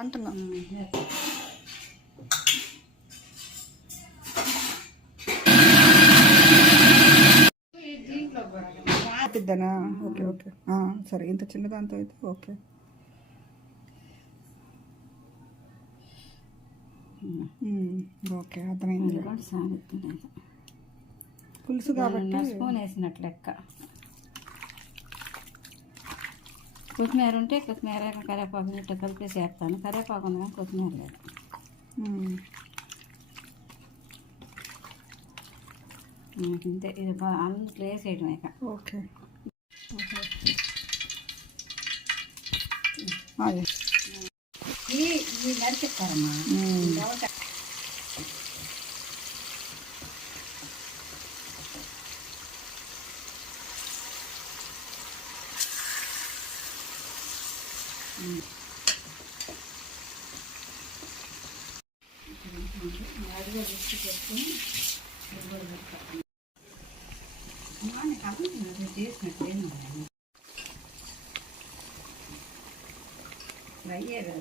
అంటున్నా పెద్దనా? Okay okay సరే, ఇంత చిన్న దాంతో అయితే ఓకే. ఓకే, అర్థమైంది. పులుసు కాబట్టి స్పూన్ వేసినట్లు లెక్క. కొత్తిమీర ఉంటే కొత్తిమీర, కరివేపాకు ఇట్లా కలిపేసి వేస్తాను. కరివేపాకు ఉంది కానీ కొత్తిమీర లేదు. ఇంతే, ఇది అందులో వేసేయడం ఇక. ఓకే, ఇవి నడిపిస్తారమ్మా. అడిగా దృష్టి చేసుకుని చేసినట్టు ఫ్రై కదా.